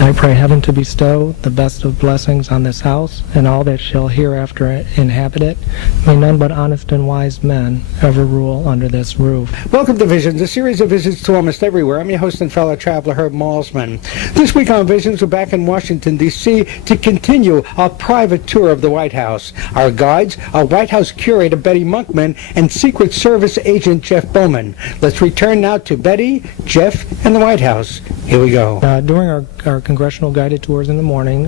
I pray heaven to bestow the best of blessings on this house and all that shall hereafter inhabit it. May none but honest and wise men ever rule under this roof. Welcome to Visions, a series of visits to almost everywhere. I'm your host and fellow traveler, Herb Malsman. This week on Visions, we're back in Washington, D.C. to continue our private tour of the White House. Our guides are White House Curator Betty Monkman and Secret Service Agent Jeff Bowman. Let's return now to Betty, Jeff, and the White House. Here we go. During our congressional guided tours in the morning,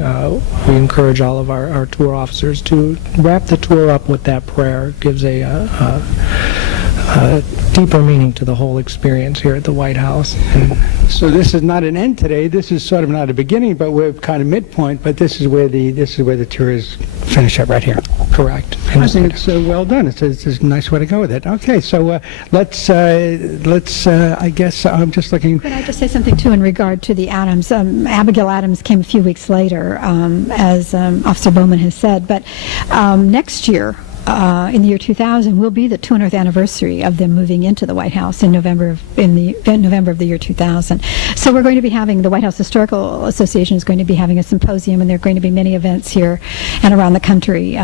we encourage all of our tour officers to wrap the tour up with that prayer. It gives a deeper meaning to the whole experience here at the White House. So this is not an end today. This is sort of not a beginning, but we're kind of midpoint. But this is where the tour is finished up right here. Correct. I think it's well done. It's a nice way to go with it. Okay, so let's. I guess I'm just looking. Could I just say something too in regard to the Adams? Abigail Adams came a few weeks later, as Officer Bowman has said. But next year, in the year 2000, will be the 200th anniversary of them moving into the White House in November of the year 2000. So we're going to be having, the White House Historical Association is going to be having a symposium, and there are going to be many events here and around the country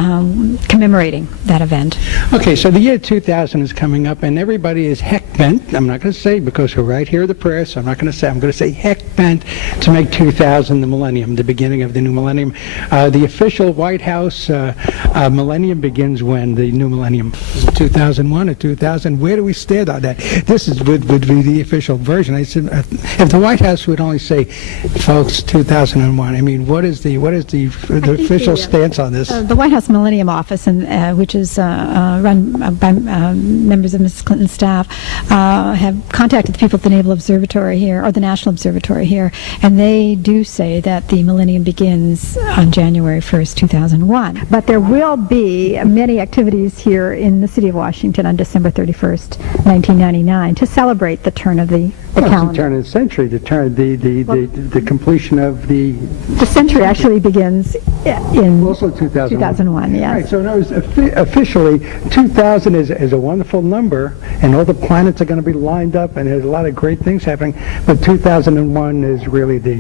commemorating that event. Okay, so the year 2000 is coming up, and everybody is heck bent. I'm not going to say, because we're right here at the prayer, so I'm not going to say. I'm going to say heck bent to make 2000 the millennium, the beginning of the new millennium. The official White House millennium begins when the new millennium, 2001 or 2000, where do we stand on that? This would be the official version. I said, if the White House would only say, folks, 2001. I mean, what is the official stance on this? The White House Millennium Office, which is run by members of Mrs. Clinton's staff, have contacted the people at the Naval Observatory here, or the National Observatory here, and they do say that the millennium begins on January 1st, 2001. But there will be many activities here in the city of Washington on December 31st, 1999, to celebrate the turn of the calendar. The turn of the century, the completion of the... The century actually begins in also 2001. Yes. Right, so in other words, officially, 2000 is a wonderful number, and all the planets are going to be lined up, and there's a lot of great things happening, but 2001 is really the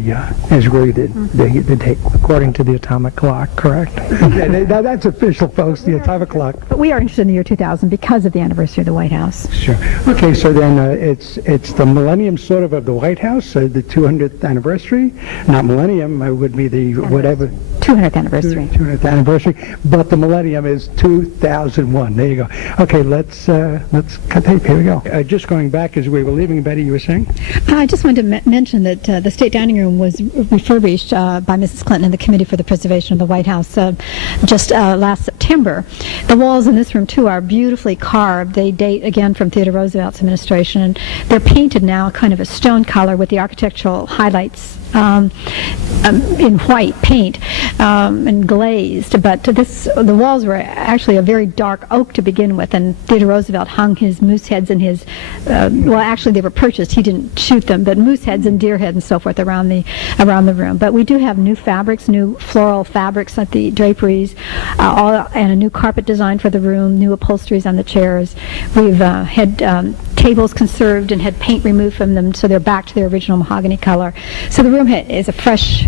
date. According to the atomic clock, correct? Yeah, that's official, folks, the atomic clock. But we are interested in the year 2000 because of the anniversary of the White House. Sure. Okay, so then it's the millennium sort of the White House, the 200th anniversary. Not millennium, would be the whatever. 200th anniversary. 200th anniversary, but the millennium is 2001. There you go. Okay, let's cut tape. Here we go. Just going back as we were leaving, Betty, you were saying? I just wanted to mention that the State Dining Room was refurbished by Mrs. Clinton and the Committee for the Preservation of the White House just last September. The walls in this room, too, are beautifully carved. They date, again, from Theodore Roosevelt's administration, and they're painted now kind of a stone color with the architectural highlights in white paint and glazed, but the walls were actually a very dark oak to begin with, and Theodore Roosevelt hung his moose heads and his well, actually they were purchased, he didn't shoot them, but moose heads and deer heads and so forth around the room. But we do have new fabrics, new floral fabrics at the draperies, and a new carpet design for the room, new upholsteries on the chairs. We've had tables conserved and had paint removed from them, so they're back to their original mahogany color. So the room is a fresh,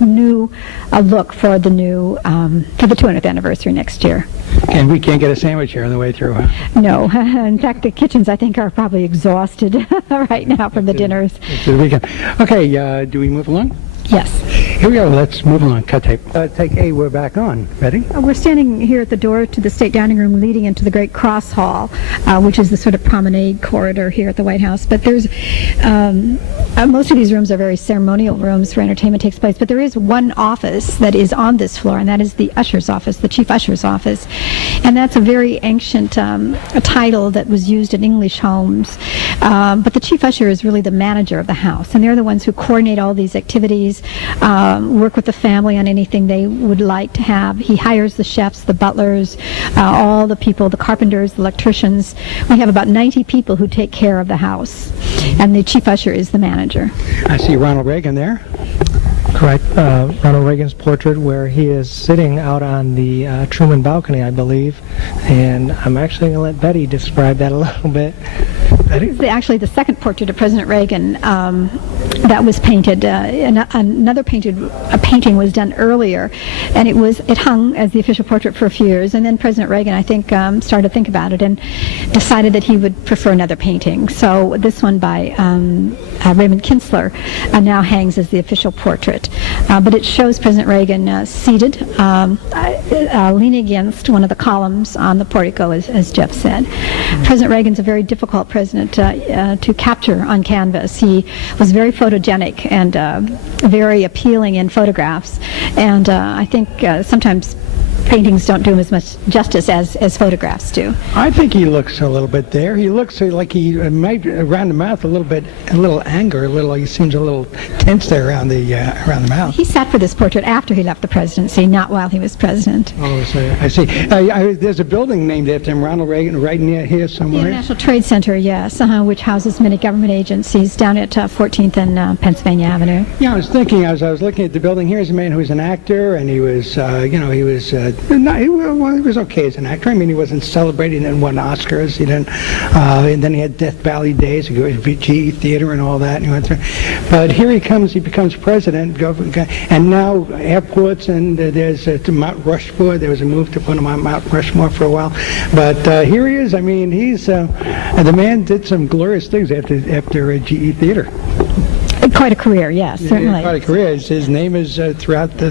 new look for the new for the 200th anniversary next year. And we can't get a sandwich here on the way through, huh? No. In fact, the kitchens, I think, are probably exhausted right now from the dinners. It's the weekend. Okay, do we move along? Yes. Here we go. Let's move along. Cut tape. Take A. We're back on. Ready? We're standing here at the door to the State Dining Room leading into the Great Cross Hall, which is the sort of promenade corridor here at the White House. But there's most of these rooms are very ceremonial rooms where entertainment takes place. But there is one office that is on this floor, and that is the usher's office, the chief usher's office. And that's a very ancient a title that was used in English homes. But the chief usher is really the manager of the house, and they're the ones who coordinate all these activities, work with the family on anything they would like to have. He hires the chefs, the butlers, all the people, the carpenters, the electricians. We have about 90 people who take care of the house, and the chief usher is the manager. I see Ronald Reagan there. Correct. Ronald Reagan's portrait, where he is sitting out on the Truman balcony, I believe. And I'm actually going to let Betty describe that a little bit. This is actually the second portrait of President Reagan. that was painted. Another painting was done earlier, and it hung as the official portrait for a few years. And then President Reagan, I think, started to think about it and decided that he would prefer another painting. So this one by Raymond Kinsler now hangs as the official portrait. But it shows President Reagan seated, leaning against one of the columns on the portico, as Jeff said. President Reagan's a very difficult president to capture on canvas. He was very photogenic and very appealing in photographs, and I think sometimes paintings don't do him as much justice as photographs do. I think he looks a little bit there. He looks like he might around the mouth a little anger, he seems a little tense there around the mouth. He sat for this portrait after he left the presidency, not while he was president. Oh, so I see. There's a building named after him, Ronald Reagan, right near here somewhere. The National Trade Center, yes, which houses many government agencies down at 14th and Pennsylvania Avenue. Yeah, I was thinking, I was looking at the building. Here's a man who was an actor, and he was, he was okay as an actor. I mean, he wasn't celebrating and won Oscars. He didn't, and then he had Death Valley Days, he goes to GE Theater and all that. And he went through. But here he comes. He becomes president, and now airports and there's Mount Rushmore. There was a move to put him on Mount Rushmore for a while, but here he is. I mean, he's the man did some glorious things after GE Theater. Quite a career, yes, certainly. Quite a career. His name is throughout the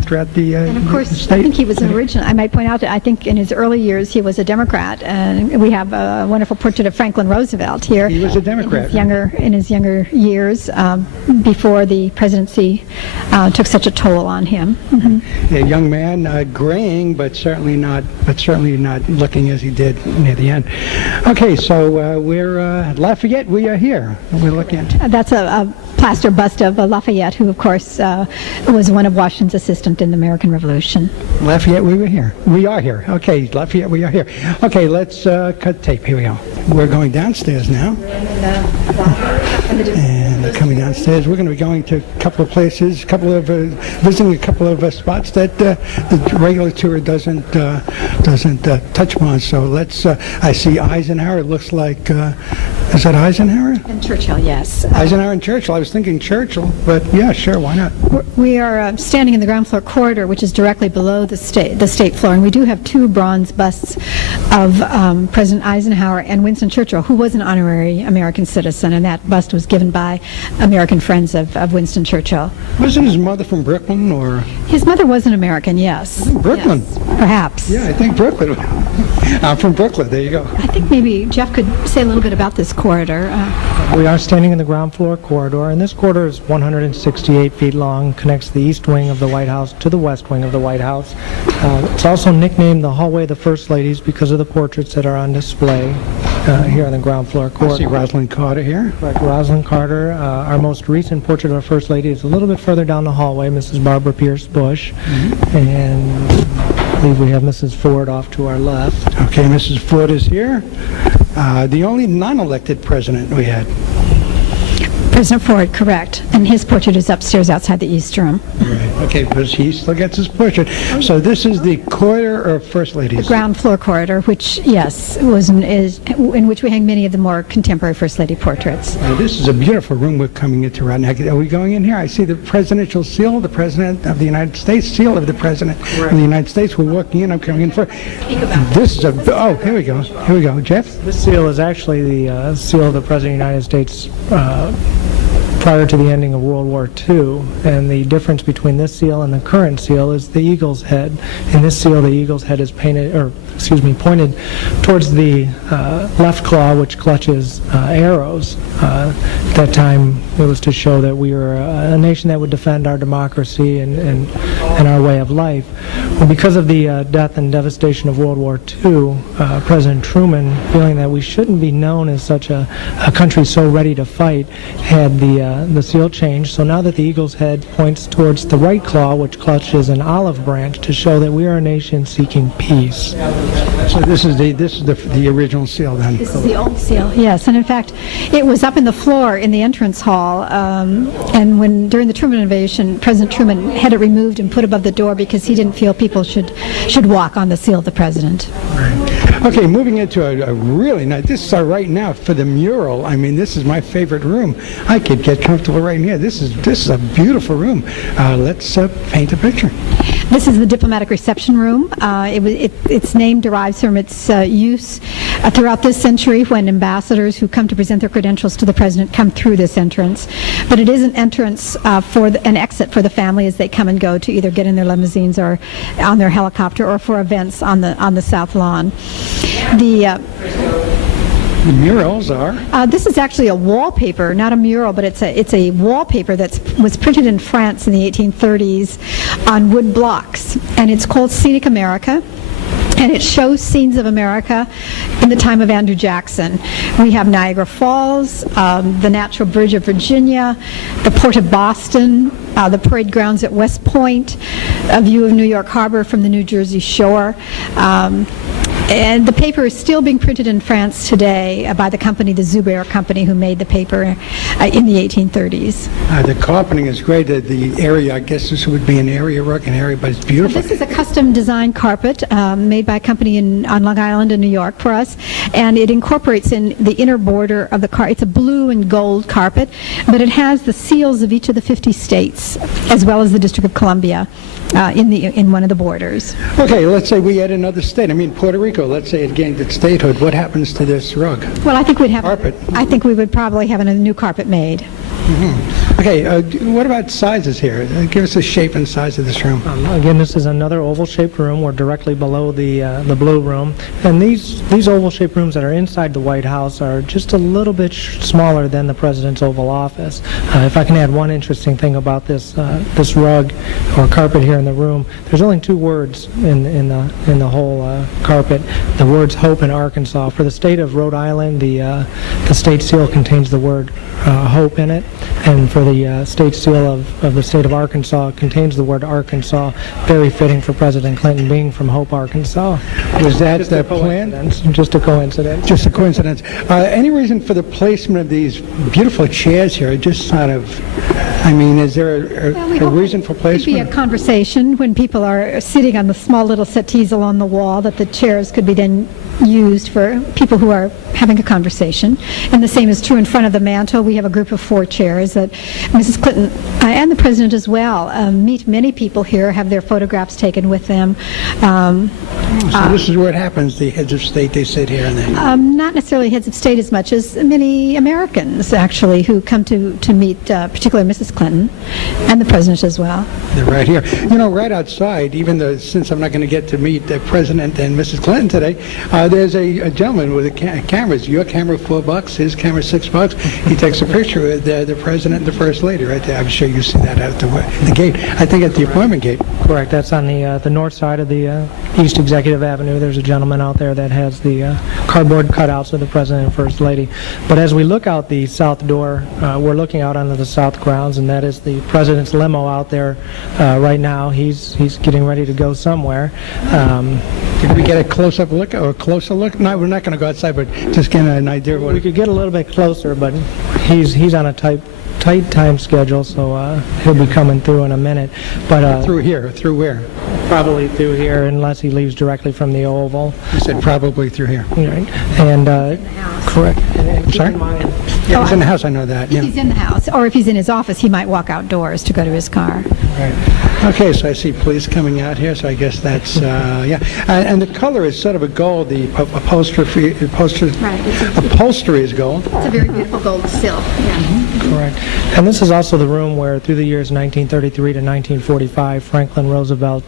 and of course, state. I think he was an original. I might point out that I think in his early years he was a Democrat, and we have a wonderful portrait of Franklin Roosevelt here. He was a Democrat. In his younger years, before the presidency took such a toll on him. Mm-hmm. A young man, graying, but certainly not looking as he did near the end. Okay, so we're Lafayette. We are here. We're looking at. That's a plaster bust of Lafayette, who, of course, was one of Washington's assistants in the American Revolution. Lafayette, we were here. We are here. Okay, Lafayette, we are here. Okay, let's cut tape. Here we go. We're going downstairs now. And coming downstairs, we're going to be going to a couple of places, visiting a couple of spots that the regular tour doesn't touch on. So let's. I see Eisenhower. It looks like. Is that Eisenhower? And Churchill, yes. Eisenhower and Churchill. I was thinking Churchill, but yeah, sure, why not? We are standing in the ground floor corridor, which is directly below the state floor, and we do have two bronze busts of President Eisenhower and Winston Churchill, who was an honorary American citizen, and that bust was given by American friends of Winston Churchill. Wasn't his mother from Brooklyn, or? His mother was an American, yes. Brooklyn? Yes, perhaps. Yeah, I think Brooklyn. I'm from Brooklyn, there you go. I think maybe Jeff could say a little bit about this corridor. We are standing in the ground floor corridor, and this corridor is 168 feet long, connects the east wing of the White House to the west wing of the White House. It's also nicknamed the Hallway of the First Ladies because of the portraits that are on display here on the ground floor corridor. I see Rosalind Carter here. Right, Rosalind Carter. Our most recent portrait of our First Lady is a little bit further down the hallway, Mrs. Barbara Pierce Bush. Mm-hmm. And I believe we have Mrs. Ford off to our left. Okay, Mrs. Ford is here. The only non-elected president we had. President Ford, correct. And his portrait is upstairs outside the East Room. Right. Okay, because he still gets his portrait. So this is the corridor of First Ladies. The ground floor corridor, which, yes, is in which we hang many of the more contemporary First Lady portraits. This is a beautiful room we're coming into right now. Are we going in here? I see the presidential seal, the President of the United States, seal of the President of the United States. We're walking in. I'm coming in for. This is a. Here we go. Here we go. Jeff? This seal is actually the seal of the President of the United States prior to the ending of World War II, and the difference between this seal and the current seal is the eagle's head. In this seal, the eagle's head is pointed towards the left claw, which clutches arrows. At that time, it was to show that we were a nation that would defend our democracy and our way of life. Well, because of the death and devastation of World War II, President Truman, feeling that we shouldn't be known as such a country so ready to fight, had the seal changed. So now that the eagle's head points towards the right claw, which clutches an olive branch, to show that we are a nation seeking peace. So this is the original seal then. This is the old seal, yes. And in fact, it was up in the floor in the entrance hall. And when during the Truman invasion, President Truman had it removed and put above the door because he didn't feel people should walk on the seal of the president. Right. Okay, moving into a really nice, this is right now for the mural. I mean, this is my favorite room. I could get comfortable right in here. This is a beautiful room. Let's paint a picture. This is the diplomatic reception room. Its name derives from its use throughout this century when ambassadors who come to present their credentials to the president come through this entrance. But it is an entrance an exit for the family as they come and go to either get in their limousines or on their helicopter or for events on the South Lawn. The murals are? This is actually a wallpaper, not a mural, but it's a wallpaper that was printed in France in the 1830s on wood blocks, and it's called Scenic America. And it shows scenes of America in the time of Andrew Jackson. We have Niagara Falls, the Natural Bridge of Virginia, the Port of Boston, the parade grounds at West Point, a view of New York Harbor from the New Jersey shore. And the paper is still being printed in France today by the company, the Zuber Company, who made the paper in the 1830s. The carpeting is great. The area, I guess this would be an area rug, but it's beautiful. This is a custom designed carpet made by a company on Long Island in New York for us, and it incorporates in the inner border of the carpet. It's a blue and gold carpet, but it has the seals of each of the 50 states, as well as the District of Columbia in one of the borders. Okay, let's say we add another state. I mean, Puerto Rico, let's say it gained its statehood. What happens to this rug? Well, I think we'd have carpet. I think we would probably have a new carpet made. Mm-hmm. Okay, what about sizes here? Give us the shape and size of this room. Again, this is another oval-shaped room. We're directly below the blue room, and these oval-shaped rooms that are inside the White House are just a little bit smaller than the President's Oval Office. If I can add one interesting thing about this rug or carpet here in the room, there's only two words in the whole carpet. The words "Hope" and "Arkansas." For the state of Rhode Island, the state seal contains the word "Hope" in it, and for the state seal of the state of Arkansas, it contains the word "Arkansas." Very fitting for President Clinton being from Hope, Arkansas. Was that the plan? Just a coincidence. Just a coincidence. Any reason for the placement of these beautiful chairs here? Just sort of, I mean, is there a reason for placement? It could be a conversation when people are sitting on the small little settees along the wall, that the chairs could be then used for people who are having a conversation. And the same is true in front of the mantel. We have a group of 4 chairs that Mrs. Clinton and the President as well meet many people here, have their photographs taken with them. So this is where it happens. The heads of state, they sit here and they... Not necessarily heads of state as much as many Americans, actually, who come to meet particularly Mrs. Clinton and the President as well. They're right here. You know, right outside, even though since I'm not going to get to meet the President and Mrs. Clinton today, there's a gentleman with cameras. Your camera $4, his camera $6. He takes a picture with the President and the First Lady right there. I'm sure you see that out the gate. I think at the appointment gate. Correct. That's on the north side of the East Executive Avenue. There's a gentleman out there that has the cardboard cutouts of the President and First Lady. But as we look out the south door, we're looking out onto the south grounds, and that is the President's limo out there right now. He's getting ready to go somewhere. Can we get a close-up look or a closer look? No, we're not going to go outside, but just get an idea of what... We could get a little bit closer, but he's on a tight time schedule, so he'll be coming through in a minute. But through here? Through where? Probably through here, unless he leaves directly from the Oval. You said probably through here. Right. And correct. I'm sorry? Yeah, he's in the house, I know that. Yeah. If he's in the house, or if he's in his office, he might walk outdoors to go to his car. Right. Okay, so I see police coming out here, so I guess that's, yeah. And the color is sort of a gold. The upholstery is gold. It's a very beautiful gold silk. Yeah. Mm-hmm. Correct. And this is also the room where, through the years 1933 to 1945, Franklin Roosevelt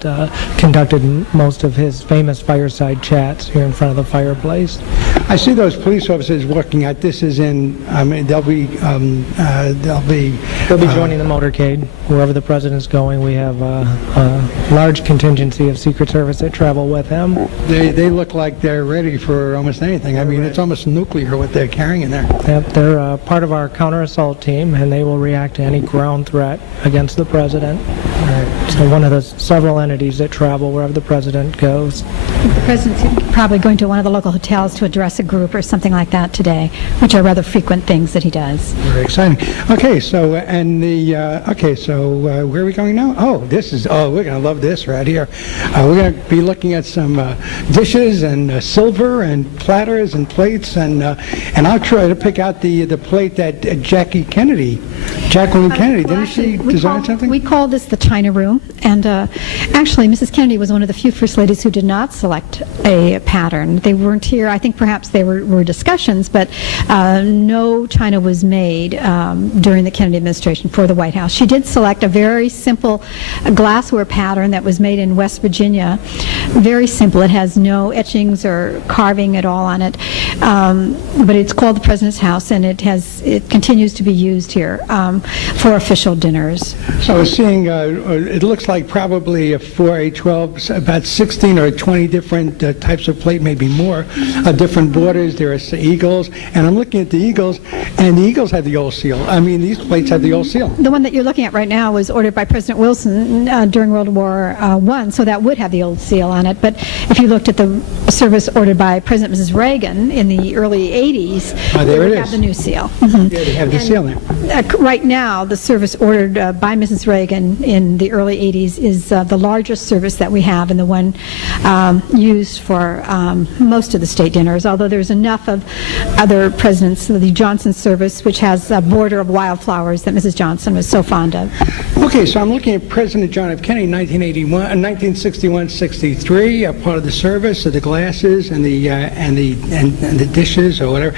conducted most of his famous fireside chats here in front of the fireplace. I see those police officers walking out. This is in. I mean, they'll be joining the motorcade wherever the president's going. We have a large contingency of Secret Service that travel with him. They look like they're ready for almost anything. I mean, it's almost nuclear what they're carrying in there. Yep, they're part of our counter-assault team, and they will react to any ground threat against the president. Right. So one of the several entities that travel wherever the president goes. The president's probably going to one of the local hotels to address a group or something like that today, which are rather frequent things. things that he does. Very exciting. Okay, so where are we going now? We're going to love this right here. We're going to be looking at some dishes and silver and platters and plates, and I'll try to pick out the plate that Jacqueline Kennedy, didn't she design something? We call this the China Room, and actually Mrs. Kennedy was one of the few first ladies who did not select a pattern. They weren't here. I think perhaps there were discussions, but no china was made during the Kennedy administration for the White House. She did select a very simple glassware pattern that was made in West Virginia. Very simple. It has no etchings or carving at all on it, but it's called the President's House, and it continues to be used here for official dinners. So I was seeing, it looks like probably for a 12, about 16 or 20 different types of plate, maybe more, different borders. There are eagles, and I'm looking at the eagles, and the eagles have the old seal. I mean, these plates have the old seal. The one that you're looking at right now was ordered by President Wilson during World War I, so that would have the old seal on it. But if you looked at the service ordered by President and Mrs. Reagan in the early 80s, there it it would is. have the new seal. Yeah, they have the seal there. Right now, the service ordered by Mrs. Reagan in the early 80s is the largest service that we have, and the one used for most of the state dinners, although there's enough of other presidents. The Johnson service, which has a border of wildflowers that Mrs. Johnson was so fond of. Okay, so I'm looking at President John F. Kennedy, 1961-63, part of the service, the glasses and the dishes or whatever.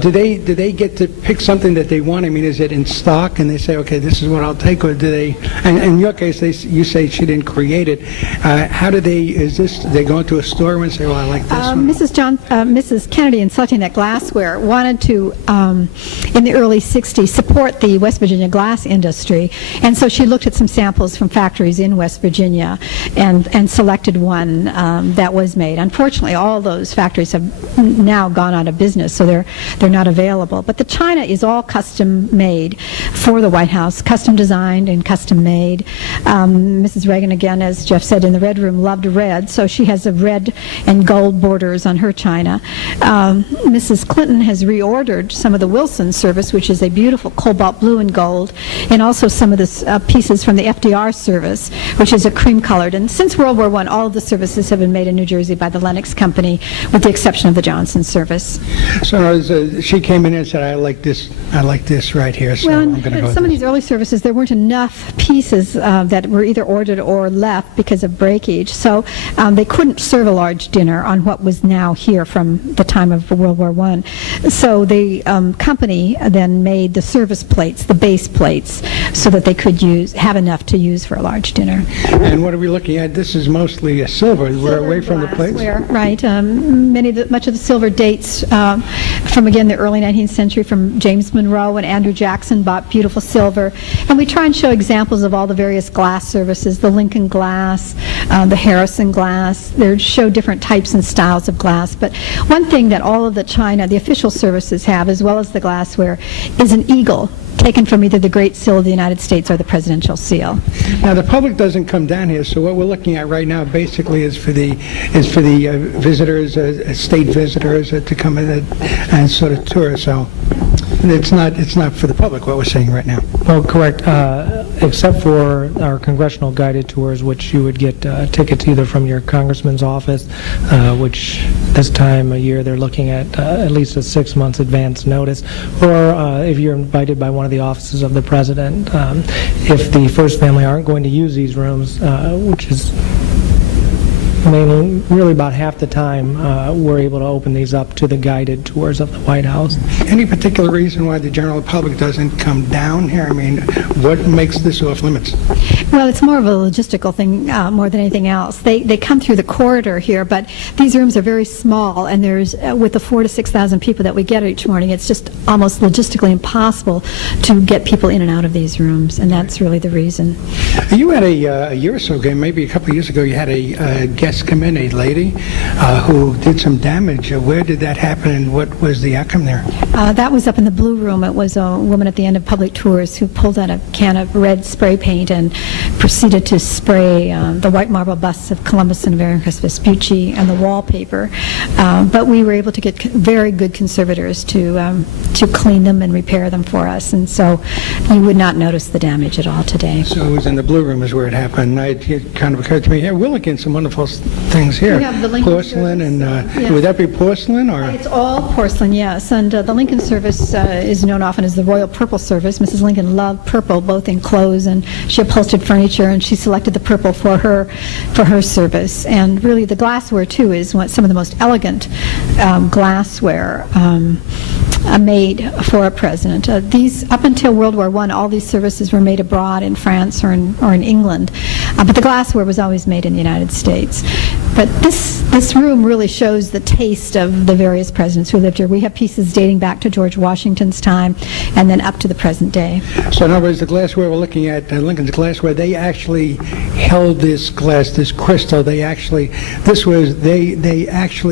Do they get to pick something that they want? I mean, is it in stock and they say, okay, this is what I'll take, or do they? And in your case, you say she didn't create it. How do they? Is this? They go into a store and say, well, I like this one. Mrs. Kennedy, in selecting that glassware, wanted to, in the early 60s, support the West Virginia glass industry, and so she looked at some samples from factories in West Virginia and selected one that was made. Unfortunately, all those factories have now gone out of business, so they're not available. But the china is all custom made for the White House, custom designed and custom made. Mrs. Reagan, again, as Jeff said, in the Red Room, loved red, so she has a red and gold borders on her china. Mrs. Clinton has reordered some of the Wilson service, which is a beautiful cobalt blue and gold, and also some of the pieces from the FDR service, which is a cream-colored. And since World War I, all of the services have been made in New Jersey by the Lennox Company, with the exception of the Johnson service. So she came in and said, I like this right here, so I'm going to go with some of this. these early services, there weren't enough pieces that were either ordered or left because of breakage, so they couldn't serve a large dinner on what was now here from the time of World War I. So the company then made the service plates, the base plates, so that they could have enough to use for a large dinner. And what are we looking at? This is mostly a silver. We're away from the plates. Right. Much of the silver dates from, again, the early 19th century, from James Monroe and Andrew Jackson bought beautiful silver. And we try and show examples of all the various glass services, the Lincoln glass, the Harrison glass. They show different types and styles of glass. But one thing that all of the china, the official services have, as well as the glassware, is an eagle taken from either the Great Seal of the United States or the Presidential Seal. Now the public doesn't come down here, so what we're looking at right now basically is for the visitors, state visitors, to come in and sort of tour. So it's not for the public what we're saying right now. Well, correct, except for our congressional guided tours, which you would get tickets either from your congressman's office, which this time of year they're looking at least a 6 months advance notice, or if you're invited by one of the offices of the president. If the First Family aren't going to use these rooms, which is mainly, really about half the time, we're able to open these up to the guided tours of the White House. Any particular reason why the general public doesn't come down here? I mean, what makes this off limits? Well, it's more of a logistical thing more than anything else. They come through the corridor here, but these rooms are very small, and there's, with the 4,000 to 6,000 people that we get each morning, it's just almost logistically impossible to get people in and out of these rooms, and that's really the reason. You had a year or so ago, maybe a couple of years ago, you had a guest guest come in, a lady who did some damage. Where did that happen, and what was the outcome there? That was up in the Blue Room. It was a woman at the end of Public Tours who pulled out a can of red spray paint and proceeded to spray the white marble busts of Columbus and Americus Vespucci and the wallpaper. But we were able to get very good conservators to clean them and repair them for us, and so you would not notice the damage at all today. So it was in the Blue Room is where it happened. It kind of occurred to me, here, we're looking at some wonderful things here. We have the Lincoln porcelain, service, and yes. would that be porcelain? Or It's all porcelain, yes, and the Lincoln service is known often as the Royal Purple Service. Mrs. Lincoln loved purple, both in clothes, and she upholstered furniture, and she selected the purple for her service. And really, the glassware too is some of the most elegant glassware made for a president. These, up until World War I, all these services were made abroad in France or in England, but the glassware was always made in the United States. But this room really shows the taste of the various presidents who lived here. We have pieces dating back to George Washington's time and then up to the present day. So in other words, the glassware we're looking at, Lincoln's glassware, they actually held this glass, this crystal. They actually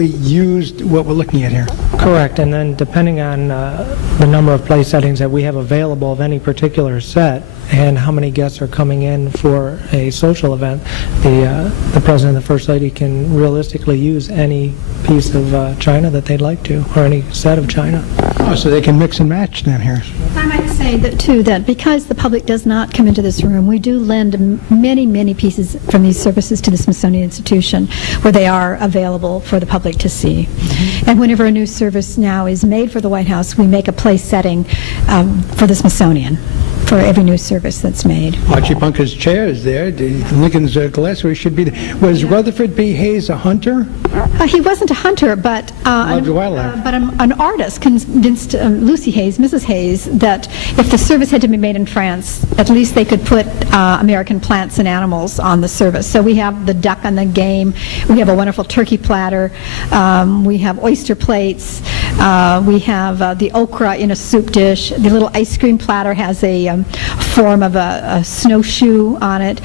used what we're looking at here. Correct, and then depending on the number of place settings that we have available of any particular set and how many guests are coming in for a social event, the President and the First Lady can realistically use any piece of china that they'd like to, or any set of china. Oh, so they can mix and match down here. I might say that because the public does not come into this room, we do lend many, many pieces from these services to the Smithsonian Institution where they are available for the public to see. And whenever a new service now is made for the White House, we make a place setting for the Smithsonian for every new service that's made. Archie Bunker's chair is there. Lincoln's glassware should be there. Was Rutherford B. Hayes a hunter? He wasn't a hunter, but an artist convinced Lucy Hayes, Mrs. Hayes, that if the service had to be made in France, at least they could put American plants and animals on the service. So we have the duck on the game. We have a wonderful turkey platter. We have oyster plates. We have the okra in a soup dish. The little ice cream platter has a form of a snowshoe on it.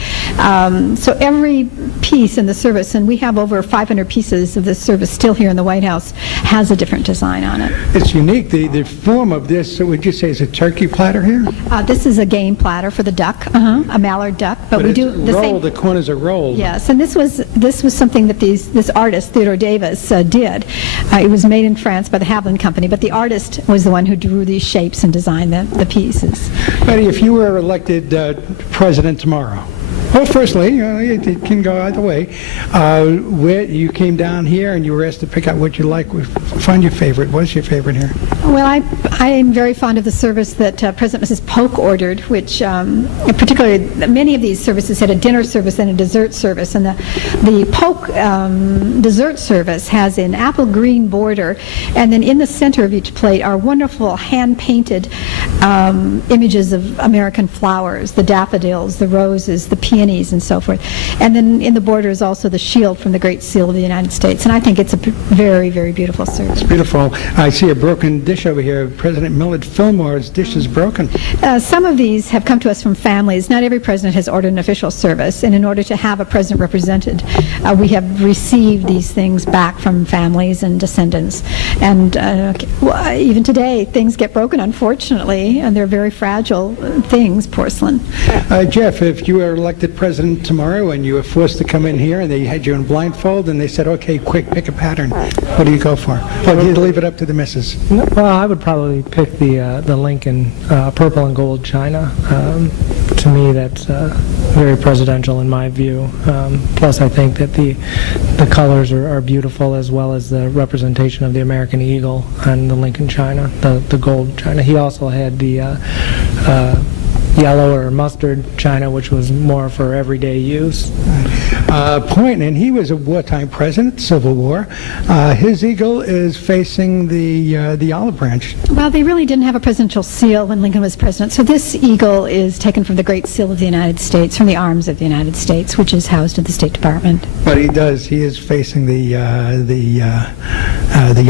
So every piece in the service, and we have over 500 pieces of this service still here in the White House, has a different design on it. It's unique. The form of this, would you say, is a turkey platter here? This is a game platter for the duck, a mallard duck. But we it's do the rolled, same. the corners are rolled. Yes, and this was something that this artist, Theodore Davis, did. It was made in France by the Haviland Company, but the artist was the one who drew these shapes and designed the pieces. Betty, if you were elected president tomorrow, or first lady, it can go either way, where you came down here and you were asked to pick out what you like, find your favorite. What's your favorite here? Well, I am very fond of the service that President and Mrs. Polk ordered, which particularly many of these services had a dinner service and a dessert service, and the Polk dessert service has an apple green border, and then in the center of each plate are wonderful hand-painted images of American flowers, the daffodils, the roses, the peonies, and so forth. And then in the border is also the shield from the Great Seal of the United States, and I think it's a very, very beautiful service. It's beautiful. I see a broken dish over here. President Millard Fillmore's dish is broken. Some of these have come to us from families. Not every president has ordered an official service, and in order to have a president represented, we have received these things back from families and descendants. And even today, things get broken, unfortunately, and they're very fragile things, porcelain. Jeff, if you were elected president tomorrow and you were forced to come in here and they had you in blindfold and they said, okay, quick, pick a pattern, what do you go for? Or do you leave it up to the missus? Well, I would probably pick the Lincoln purple and gold china. To me, that's very presidential in my view. Plus, I think that the colors are beautiful, as well as the representation of the American eagle on the Lincoln china, the gold china. He also had the yellow or mustard china, which was more for everyday use. Point, and he was a wartime president, Civil War. His eagle is facing the olive branch. Well, they really didn't have a presidential seal when Lincoln was president, so this eagle is taken from the Great Seal of the United States, from the arms of the United States, which is housed at the State Department. But he is facing the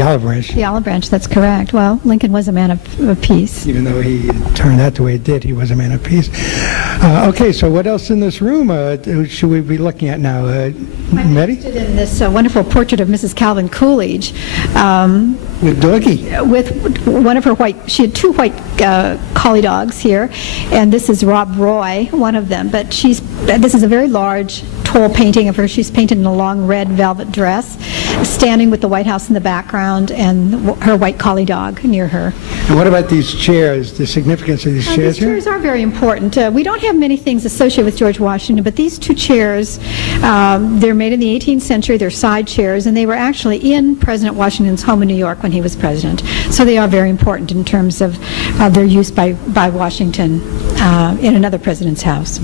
olive branch. The olive branch, that's correct. Well, Lincoln was a man of peace. Even though he turned out the way it did, he was a man of apiece. Okay, so what else in this room should we be looking at now? I'm Maddie? interested in this wonderful portrait of Mrs. Calvin Coolidge. With Doggy. With one of her she had two white collie dogs here, and this is Rob Roy, one of them. But this is a very large, tall painting of her. She's painted in a long red velvet dress, standing with the White House in the background, and her white collie dog near her. And what about these chairs, the significance of these chairs These here? chairs are very important. We don't have many things associated with George Washington, but these two chairs, they're made in the 18th century. They're side chairs, and they were actually in President Washington's home in New York when he was president. So they are very important in terms of their use by Washington in another president's house.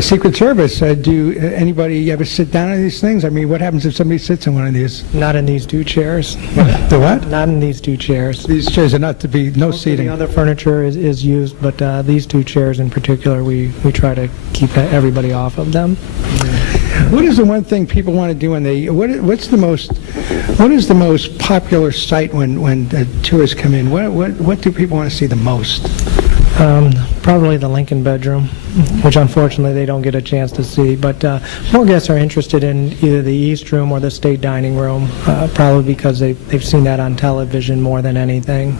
Secret Service, do anybody ever sit down on these things? I mean, what happens if somebody sits in one of these? Not in these two chairs. The what? Not in these two chairs. These chairs are not to be, no Most of seating. the other furniture is used, but these two chairs in particular, we try to keep everybody off of them. What is the one thing people want to do when they? What is the most popular site when tourists come in? What do people want to see the most? Probably the Lincoln bedroom, which unfortunately they don't get a chance to see. But more guests are interested in either the East Room or the State Dining Room, probably because they've seen that on television more than anything.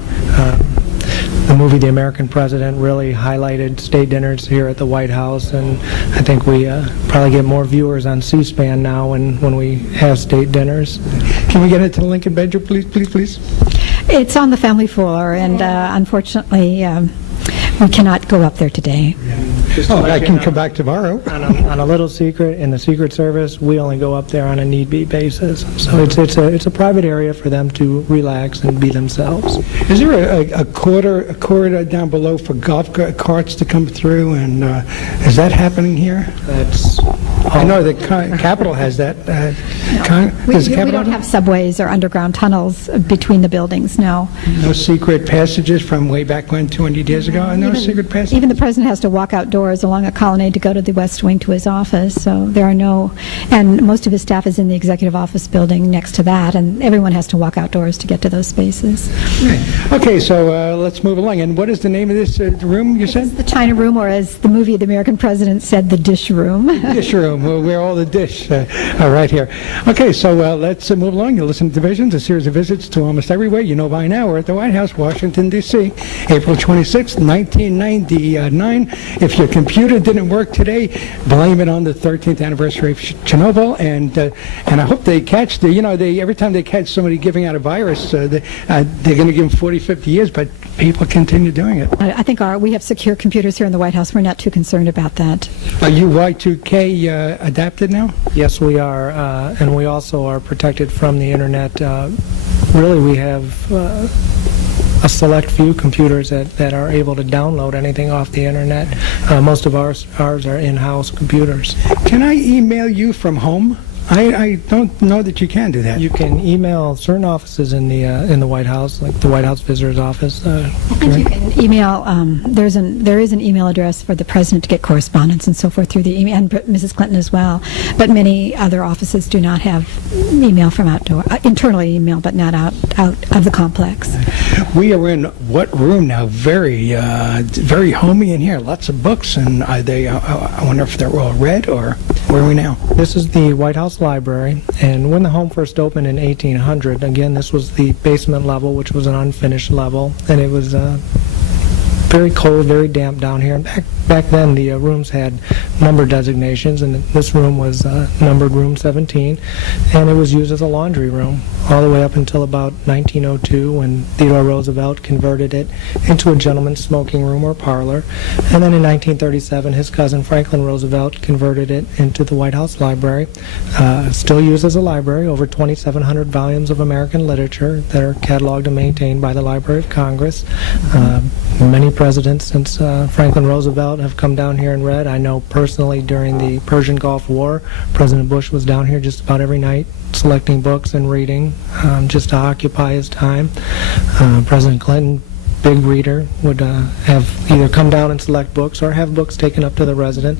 The movie The American President really highlighted state dinners here at the White House, and I think we probably get more viewers on C-SPAN now when we have state dinners. Can we get into the Lincoln bedroom, please? It's on the family floor, and unfortunately, we cannot go up there today. I can come back tomorrow. On a little secret, in the Secret Service, we only go up there on a need-be basis. So it's a private area for them to relax and be themselves. Is there a corridor down below for golf carts to come through, and is that happening here? That's I know the Capitol has that. We Does the Capitol don't have subways or underground tunnels between the buildings, no. No secret passages from way back when, 200 years ago? No secret passages? Even the president has to walk outdoors along a colonnade to go to the West Wing to his office, so there are no, and most of his staff is in the executive office building next to that, and everyone has to walk outdoors to get to those spaces. Okay, so let's move along. And what is the name of this room, you said? It's the China Room, or as the movie The American President said, the Dish Room. Dish room, where all the dish are right here. Okay, so let's move along. You listen to Divisions, a series of visits to almost everywhere. You know by now we're at the White House, Washington, D.C., April 26, 1999. If your computer didn't work today, blame it on the 13th anniversary of Chernobyl, and I hope they catch every time they catch somebody giving out a virus, they're going to give them 40, 50 years, but people continue doing it. I think we have secure computers here in the White House. We're not too concerned about that. Are you Y2K adapted now? Yes, we are, and we also are protected from the internet. Really, we have a select few computers that are able to download anything off the internet. Most of ours are in-house computers. Can I email you from home? I don't know that you can do that. You can email certain offices in the White House, like the White House Visitor's Office. I think you can email. There is an email address for the president to get correspondence and so forth through the email, and Mrs. Clinton as well. But many other offices do not have email from outdoor, internally email, but not out of the complex. We are in what room now? Very homey in here. Lots of books, and are they? I wonder if they're all read, or where are we now? This is the White House Library, and when the home first opened in 1800, again, this was the basement level, which was an unfinished level, and it was very cold, very damp down here. And back then, the rooms had number designations, and this room was numbered room 17, and it was used as a laundry room all the way up until about 1902, when Theodore Roosevelt converted it into a gentleman's smoking room or parlor. And then in 1937, his cousin Franklin Roosevelt converted it into the White House Library. Still used as a library, over 2,700 volumes of American literature that are cataloged and maintained by the Library of Congress. Many presidents since Franklin Roosevelt have come down here and read. I know personally during the Persian Gulf War, President Bush was down here just about every night selecting books and reading just to occupy his time. President Clinton, big reader, would have either come down and select books or have books taken up to the resident.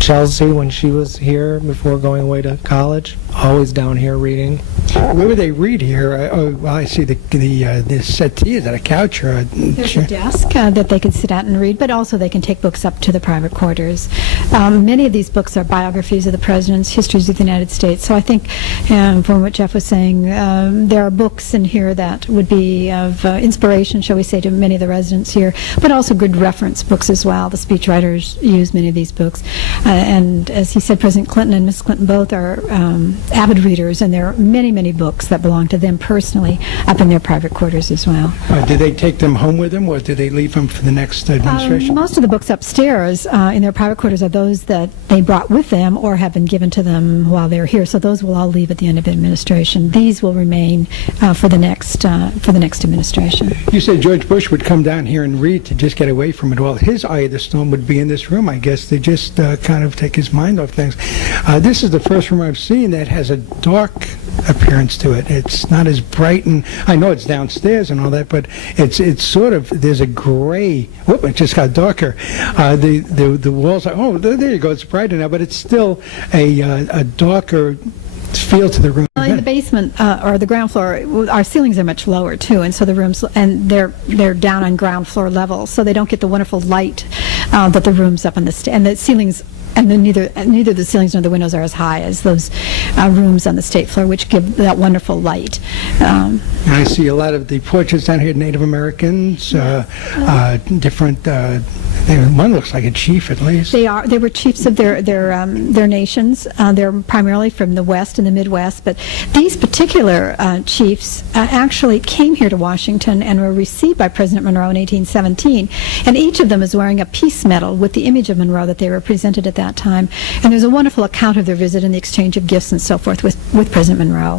Chelsea, when she was here before going away to college, always down here reading. Where would they read here? Oh, well, I see the settee. Is that a couch or a There's chair? a desk that they can sit at and read, but also they can take books up to the private quarters. Many of these books are biographies of the presidents, histories of the United States. So I think, from what Jeff was saying, there are books in here that would be of inspiration, shall we say, to many of the residents here, but also good reference books as well. The speechwriters use many of these books. And as he said, President Clinton and Mrs. Clinton both are avid readers, and there are many, many books that belong to them personally up in their private quarters as well. Do they take them home with them, or do they leave them for the next administration? Most of the books upstairs in their private quarters are those that they brought with them or have been given to them while they're here. So those will all leave at the end of administration. These will remain for the next administration. You said George Bush would come down here and read to just get away from it all. His eye of the storm would be in this room, I guess. They just kind of take his mind off things. This is the first room I've seen that has a dark appearance to it. It's not as bright, and I know it's downstairs and all that, but it's sort of, there's a gray. Whoop! It just got darker. The walls are, oh, there you go. It's brighter now, but it's still a darker feel to the room. Well, in the basement or the ground floor, our ceilings are much lower too, and so the rooms, and they're down on ground floor level, so they don't get the wonderful light that the rooms up on the and the ceilings. And then neither the ceilings nor the windows are as high as those rooms on the state floor, which give that wonderful light. And I see a lot of the portraits down here, Native Americans, different. One looks like a chief, at least. They were chiefs of their nations. They're primarily from the West and the Midwest, but these particular chiefs actually came here to Washington and were received by President Monroe in 1817. And each of them is wearing a peace medal with the image of Monroe that they represented at that time. And there's a wonderful account of their visit and the exchange of gifts and so forth with President Monroe.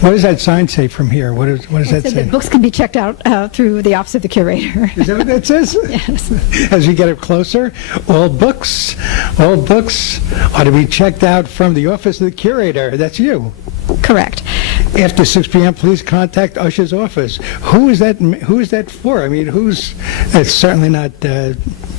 What does that sign say from here? What does that say? That books can be checked out through the Office of the Curator. Is that what that says? Yes. As we get it closer, all books ought to be checked out from the Office of the Curator. That's you. Correct. After 6 p.m., please contact Usher's office. Who is that for? I mean, that's certainly not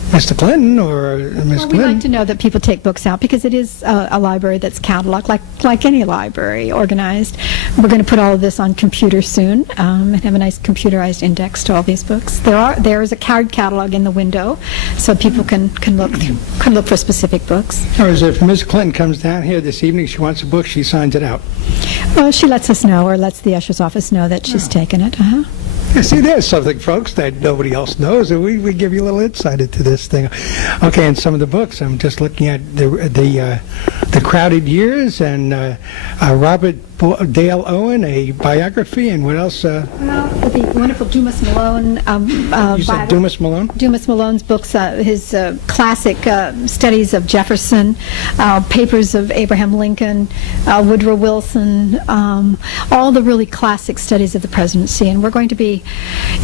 Mr. Clinton or Ms. Well, we Clinton. like to know that people take books out because it is a library that's cataloged, like any library, organized. We're going to put all of this on computer soon and have a nice computerized index to all these books. There is a card catalog in the window, so people can look for specific books. Or as if Ms. Clinton comes down here this evening, she wants a book, she signs it out. Well, she lets us know, or lets the usher's office know that she's taken it. Yeah, see, there's something, folks, that nobody else knows, and we give you a little insight into this thing. Okay, and some of the books, I'm just looking at the Crowded Years and Robert Dale Owen, a biography, and what else? Well, the wonderful Dumas Malone. You said Dumas Malone? Dumas Malone's books, his classic studies of Jefferson, papers of Abraham Lincoln, Woodrow Wilson, all the really classic studies of the presidency. And we're going to be,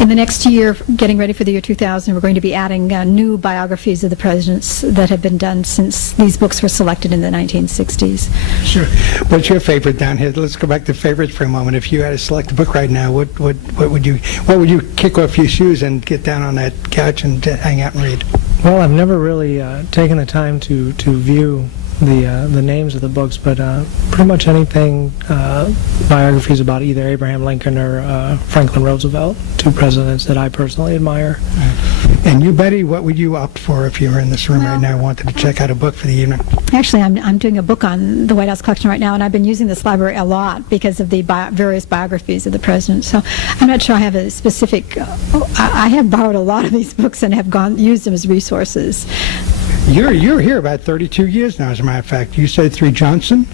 in the next year, getting ready for the year 2000, we're going to be adding new biographies of the presidents that have been done since these books were selected in the 1960s. Sure. What's your favorite down here? Let's go back to favorites for a moment. If you had to select a book right now, what would you kick off your shoes and get down on that couch and hang out and read? Well, I've never really taken the time to view the names of the books, but pretty much anything, biographies about either Abraham Lincoln or Franklin Roosevelt, two presidents that I personally admire. And you, Betty, what would you opt for if you were in this room right now and wanted to check out a book for the evening? Actually, I'm doing a book on the White House collection right now, and I've been using this library a lot because of the various biographies of the president. So I'm not sure I have a specific. I have borrowed a lot of these books and have used them as resources. You're here about 32 years now, as a matter of fact. You said through Johnson?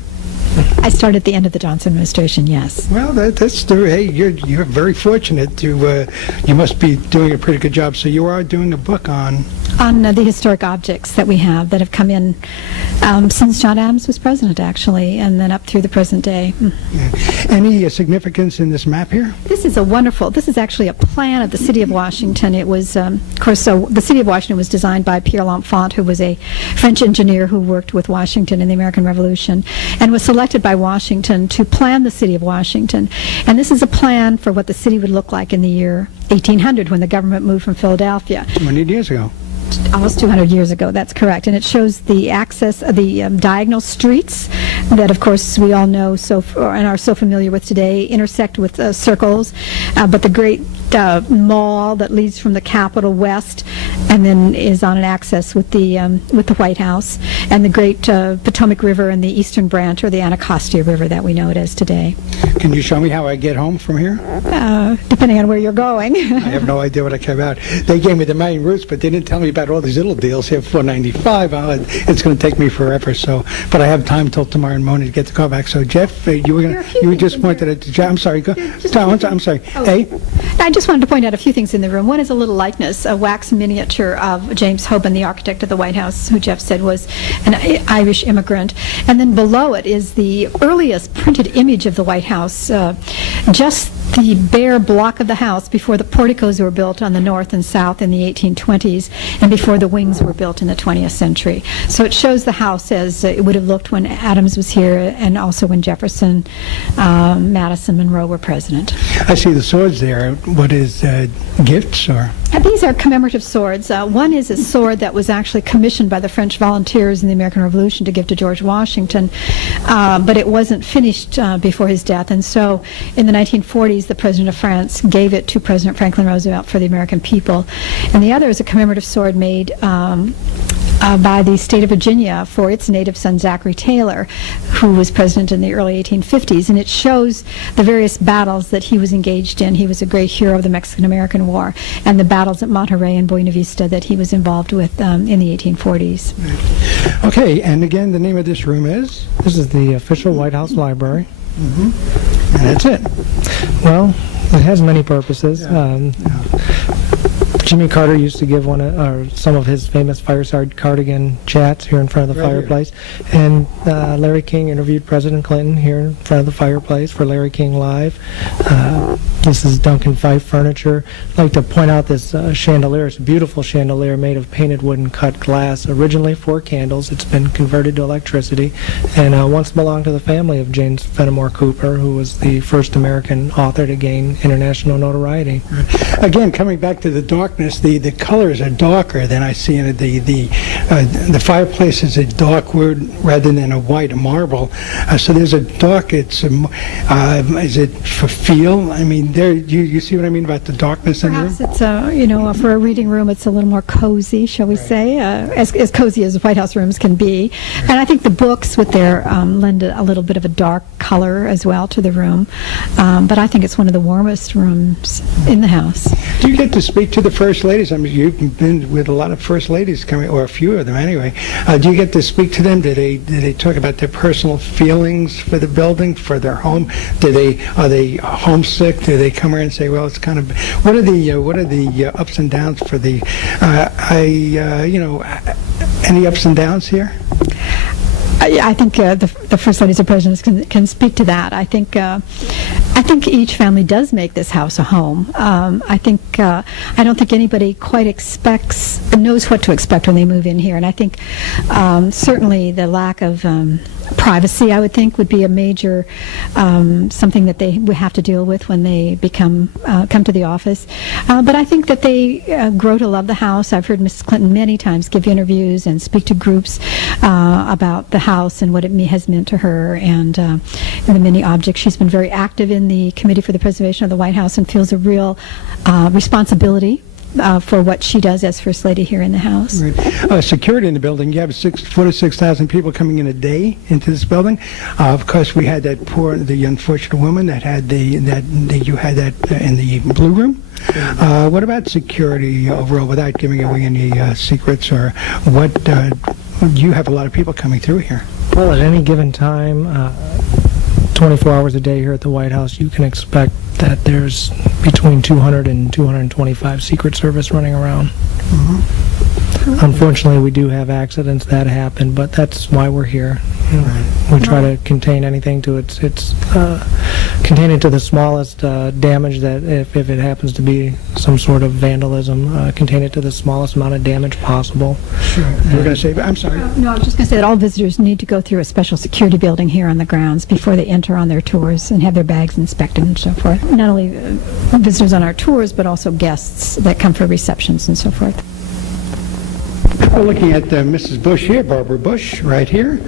I started at the end of the Johnson administration, yes. Well, that's true. Hey, you're very fortunate to. You must be doing a pretty good job. So you are doing a book on the historic objects that we have that have come in since John Adams was president, actually, and then up through the present day. Any significance in this map here? This is actually a plan of the city of Washington. It was, of course, so the city of Washington was designed by Pierre L'Enfant, who was a French engineer who worked with Washington in the American Revolution, and was selected by Washington to plan the city of Washington. And this is a plan for what the city would look like in the year 1800 when the government moved from Philadelphia. 20 years ago. Almost 200 years ago, that's correct. And it shows the access, the diagonal streets that, of course, we all know and are so familiar with today, intersect with circles, but the great mall that leads from the Capitol west and then is on an axis with the White House, and the great Potomac River and the eastern branch, or the Anacostia River that we know it as today. Can you show me how I get home from here? Depending on where you're going. I have no idea when I came out. They gave me the main routes, but they didn't tell me about all these little deals here. 495. It's going to take me forever. So, but I have time till tomorrow morning to get the car back. So, Jeff, you just pointed at. I'm sorry. Go. I'm sorry. Oh. Hey. I just wanted to point out a few things in the room. One is a little likeness, a wax miniature of James Hoban, the architect of the White House, who Jeff said was an Irish immigrant. And then below it is the earliest printed image of the White House, just the bare block of the house before the porticos were built on the north and south in the 1820s and before the wings were built in the 20th century. So it shows the house as it would have looked when Adams was here and also when Jefferson, Madison, Monroe were president. I see the swords there. What is gifts or? These are commemorative swords. One is a sword that was actually commissioned by the French volunteers in the American Revolution to give to George Washington, but it wasn't finished before his death. And so in the 1940s, the President of France gave it to President Franklin Roosevelt for the American people. And the other is a commemorative sword made by the state of Virginia for its native son, Zachary Taylor, who was president in the early 1850s. And it shows the various battles that he was engaged in. He was a great hero of the Mexican-American War, and the battles at Monterey and Buena Vista that he was involved with in the 1840s. Okay, and again, the name of this room is? This is the official White House Library. Mm-hmm. And that's it. Well, it has many purposes. Jimmy Carter used to give some of his famous fireside cardigan chats here in front of the fireplace. And Larry King interviewed President Clinton here in front of the fireplace for Larry King Live. This is Duncan Fife furniture. I'd like to point out this chandelier. It's a beautiful chandelier made of painted wood and cut glass. Originally 4 candles. It's been converted to electricity, and once belonged to the family of James Fenimore Cooper, who was the first American author to gain international notoriety. Again, coming back to the darkness, the colors are darker than I see in it. The fireplace is a dark wood rather than a white marble. So there's a dark. Is it for feel? I mean, there you see what I mean about the darkness in the room? Perhaps it's for a reading room, it's a little more cozy, shall we say, as cozy as White House rooms can be. Right. And I think the books with their lend a little bit of a dark color as well to the room. But I think it's one of the warmest rooms in the house. Do you get to speak to the first ladies? I mean, you've been with a lot of first ladies coming, or a few of them anyway. Do you get to speak to them? Do they talk about their personal feelings for the building, for their home? Are they homesick? Do they come around and say, well, it's kind of, what are the ups and downs for the, any ups and downs here? I think the first ladies or presidents can speak to that. I think each family does make this house a home. I don't think anybody quite knows what to expect when they move in here. And I think certainly the lack of privacy, I would think, would be a major something that they would have to deal with when they come to the office. But I think that they grow to love the house. I've heard Mrs. Clinton many times give interviews and speak to groups about the house and what it has meant to her and the many objects. She's been very active in the Committee for the Preservation of the White House and feels a real responsibility for what she does as First Lady here in the House. Right. Security in the building. You have 4,000 to 6,000 people coming in a day into this building. Of course, we had the unfortunate woman that you had in the blue room. What about security overall, without giving away any secrets, or what? You have a lot of people coming through here. Well, at any given time, 24 hours a day here at the White House, you can expect that there's between 200 and 225 Secret Service running around. Mm-hmm. Unfortunately, we do have accidents that happen, but that's why we're here. We try to contain anything to contain it to the smallest damage. That if it happens to be some sort of vandalism, contain it to the smallest amount of damage possible. Sure. We're going to say, I'm sorry. No, I was just going to say that all visitors need to go through a special security building here on the grounds before they enter on their tours and have their bags inspected and so forth. Not only visitors on our tours, but also guests that come for receptions and so forth. We're looking at Mrs. Bush here, Barbara Bush, right here.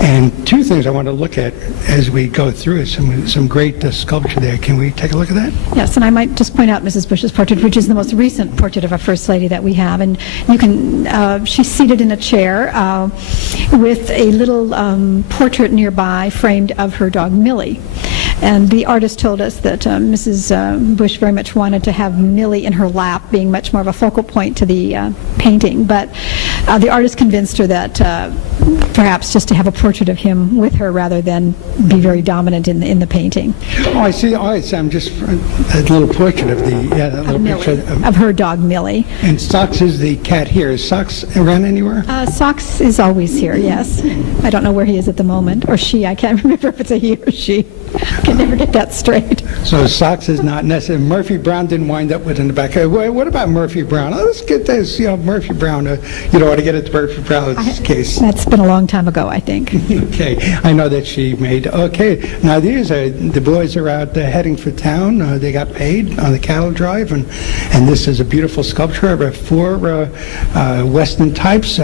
And two things I want to look at as we go through it. Some great sculpture there. Can we take a look at that? Yes, and I might just point out Mrs. Bush's portrait, which is the most recent portrait of a First Lady that we have. And you can, she's seated in a chair with a little portrait nearby framed of her dog Millie. And the artist told us that Mrs. Bush very much wanted to have Millie in her lap, being much more of a focal point to the painting. But the artist convinced her that perhaps just to have a portrait of him with her rather than be very dominant in the painting. Oh, I see. Oh, I'm just a little portrait of the that little Millie, picture of her dog Millie. And Socks is the cat here. Is Socks around anywhere? Socks is always here, yes. I don't know where he is at the moment, or she. I can't remember if it's a he or she. I can never get that straight. So Socks is not necessary. Murphy Brown didn't wind up with in the back. What about Murphy Brown? Let's get this. Murphy Brown. You don't want to get into Murphy Brown's case. That's been a long time ago, I think. Okay, I know that she made. Okay, now these are the boys are out heading for town. They got paid on the cattle drive, and this is a beautiful sculpture of four Western types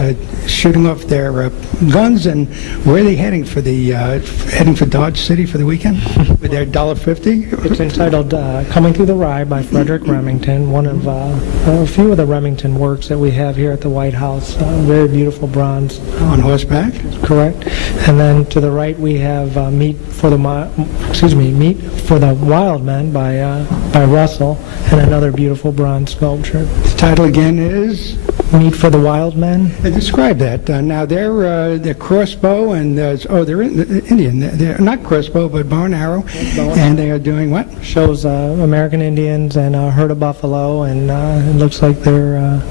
shooting off their guns. And where are they heading for? Heading for Dodge City for the weekend with their $1.50. It's entitled Coming Through the Rye by Frederick Remington, one of a few of the Remington works that we have here at the White House. Very beautiful bronze. On horseback? Correct. And then to the right we have Meet for the Wild Men by Russell, and another beautiful bronze sculpture. The title again is? Meet for the Wild Men. Describe that. Now they're crossbow and they're Indian. They're not crossbow but bow and arrow. And they are doing what? Shows American Indians and a herd of buffalo, and it looks like they're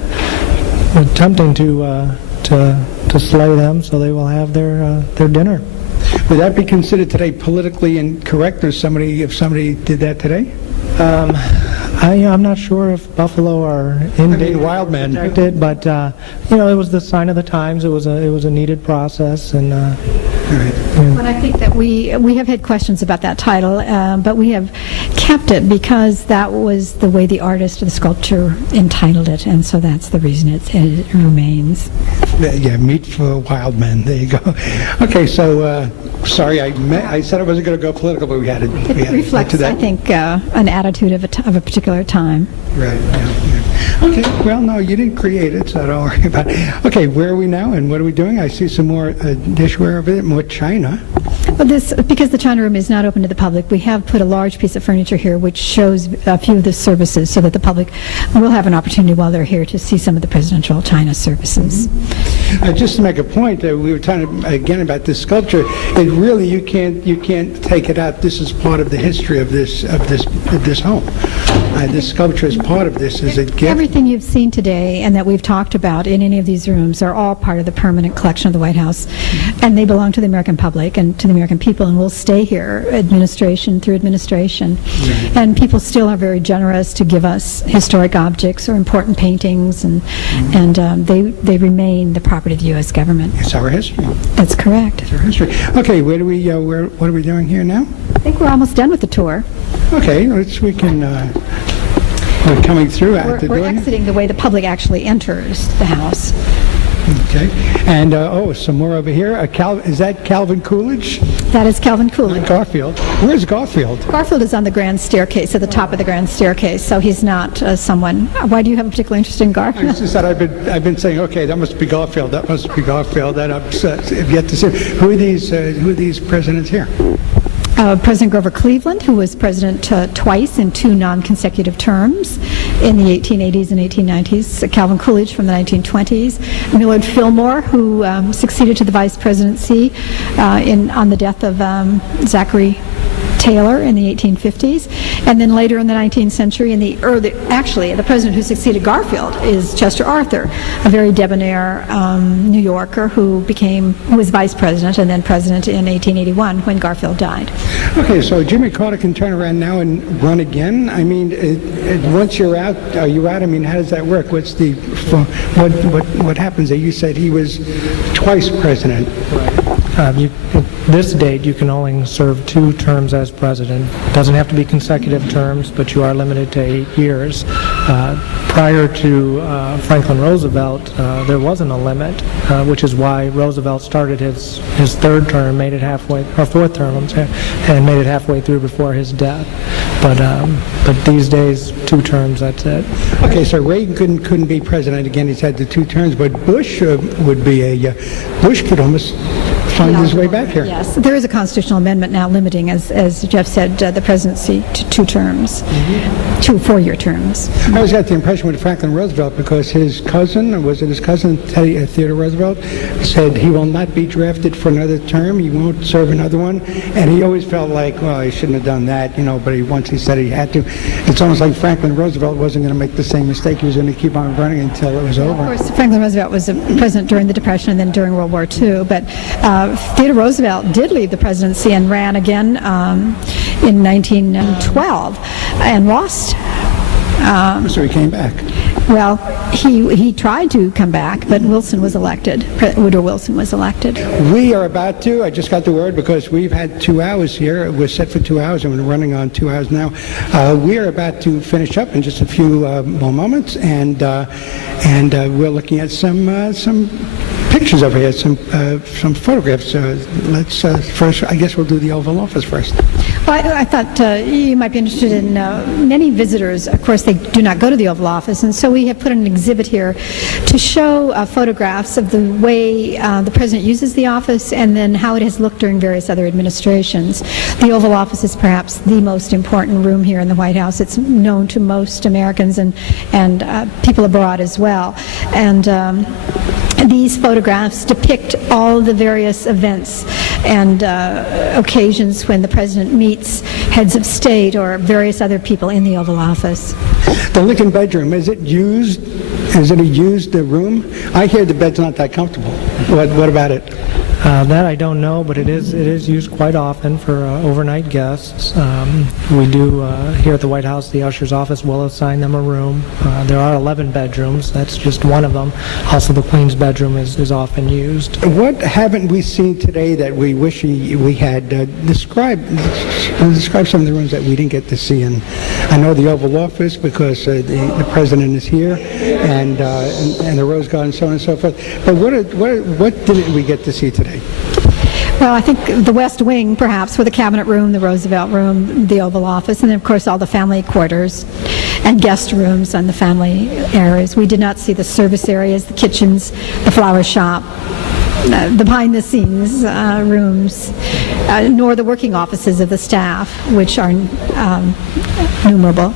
attempting to slay them, so they will have their dinner. Would that be considered today politically incorrect, or if somebody did that today? I'm not sure if buffalo are wild men protected, but it was the sign of the times. It was a needed process, and. But I think that we have had questions about that title, but we have kept it because that was the way the artist of the sculpture entitled it, and so that's the reason it remains. Yeah, Meet for Wild Men. There you go. Okay, so sorry, I said I wasn't going to go political, but we had to. It reflects, I think, an attitude of a particular time. Right. Yeah. Okay. Well, no, you didn't create it, so don't worry about it. Okay, where are we now, and what are we doing? I see some more dishware over there, more china. Well, because the China Room is not open to the public, we have put a large piece of furniture here which shows a few of the services so that the public will have an opportunity while they're here to see some of the presidential China services. Just to make a point, we were talking again about this sculpture. It really you can't take it out. This is part of the history of this home. This sculpture is part of this. Is a gift. Everything you've seen today and that we've talked about in any of these rooms are all part of the permanent collection of the White House, and they belong to the American public and to the American people, and will stay here, administration through administration. Right. And people still are very generous to give us historic objects or important paintings, and they remain the property of the U.S. government. It's our history. That's correct. It's our history. Okay, what are we doing here now? I think we're almost done with the tour. Okay, we can. We're coming through at the door. We're exiting the way the public actually enters the house. Okay, and some more over here. Is that Calvin Coolidge? That is Calvin Coolidge. Not Garfield. Where's Garfield? Garfield is on the grand staircase, at the top of the grand staircase, so he's not someone. Why do you have a particular interest in Garfield? It's just that I've been saying, okay, that must be Garfield. That must be Garfield. And I've yet to see. Who are these presidents here? President Grover Cleveland, who was president twice in 2 non-consecutive terms in the 1880s and 1890s. Calvin Coolidge from the 1920s. Millard Fillmore, who succeeded to the vice presidency on the death of Zachary Taylor in the 1850s, and then later in the 19th century, the president who succeeded Garfield is Chester Arthur, a very debonair New Yorker who was vice president and then president in 1881 when Garfield died. Okay, so Jimmy Carter can turn around now and run again. I mean, once you're out, are you out? I mean, how does that work? What happens there? You said he was twice president. Right. This date, you can only serve 2 terms as president. It doesn't have to be consecutive terms, but you are limited to 8 years. Prior to Franklin Roosevelt, there wasn't a limit, which is why Roosevelt started his 3rd term, made it halfway, or 4th term, and made it halfway through before his death. But these days, 2 terms, that's it. Okay, so Reagan couldn't be president again. He's had the 2 terms, but Bush would be Bush could almost find his way back here. Yes, there is a constitutional amendment now limiting, as Jeff said, the presidency to 2 terms, 2 4-year terms. I always got the impression with Franklin Roosevelt, because his cousin, or was it his cousin, Theodore Roosevelt, said he will not be drafted for another term, he won't serve another one, and he always felt like, well, he shouldn't have done that, but once he said he had to. It's almost like Franklin Roosevelt wasn't going to make the same mistake. He was going to keep on running until it was over. Of course, Franklin Roosevelt was a president during the Depression and then during World War II, but Theodore Roosevelt did leave the presidency and ran again in 1912 and lost. So he came back. Well, he tried to come back, but Wilson was elected. Woodrow Wilson was elected. We are about to, I just got the word because we've had 2 hours here. We're set for 2 hours and we're running on 2 hours now. We are about to finish up in just a few more moments, and we're looking at some pictures over here, some photographs. Let's first, I guess we'll do the Oval Office first. Well, I thought you might be interested in many visitors. Of course, they do not go to the Oval Office, and so we have put an exhibit here to show photographs of the way the president uses the office and then how it has looked during various other administrations. The Oval Office is perhaps the most important room here in the White House. It's known to most Americans and people abroad as well. And these photographs depict all the various events and occasions when the president meets heads of state or various other people in the Oval Office. The Lincoln bedroom, is it used? Is it a used room? I hear the bed's not that comfortable. What about it? That I don't know, but it is used quite often for overnight guests. We do here at the White House, the usher's office will assign them a room. There are 11 bedrooms. That's just one of them. Also, the Queen's bedroom is often used. What haven't we seen today that we wish we had? Describe some of the rooms that we didn't get to see. And I know the Oval Office because the president is here, and the Rose Garden, so on and so forth. But what didn't we get to see today? Well, I think the West Wing, perhaps, with the Cabinet Room, the Roosevelt Room, the Oval Office, and then, of course, all the family quarters and guest rooms and the family areas. We did not see the service areas, the kitchens, the flower shop, the behind-the-scenes rooms, nor the working offices of the staff, which are numerable.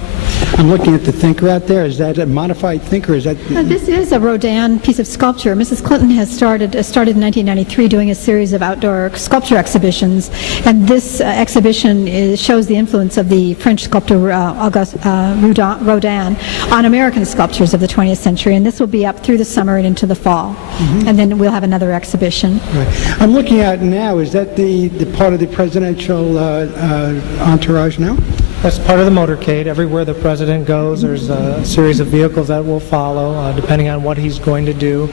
I'm looking at the Thinker out there. Is that a modified Thinker? Is that? This is a Rodin piece of sculpture. Mrs. Clinton has started in 1993 doing a series of outdoor sculpture exhibitions, and this exhibition shows the influence of the French sculptor Auguste Rodin on American sculptures of the 20th century, and this will be up through the summer and into the fall, and then we'll have another exhibition. Right. I'm looking at now, is that the part of the presidential entourage now? That's part of the motorcade. Everywhere the president goes, there's a series of vehicles that will follow, depending on what he's going to do.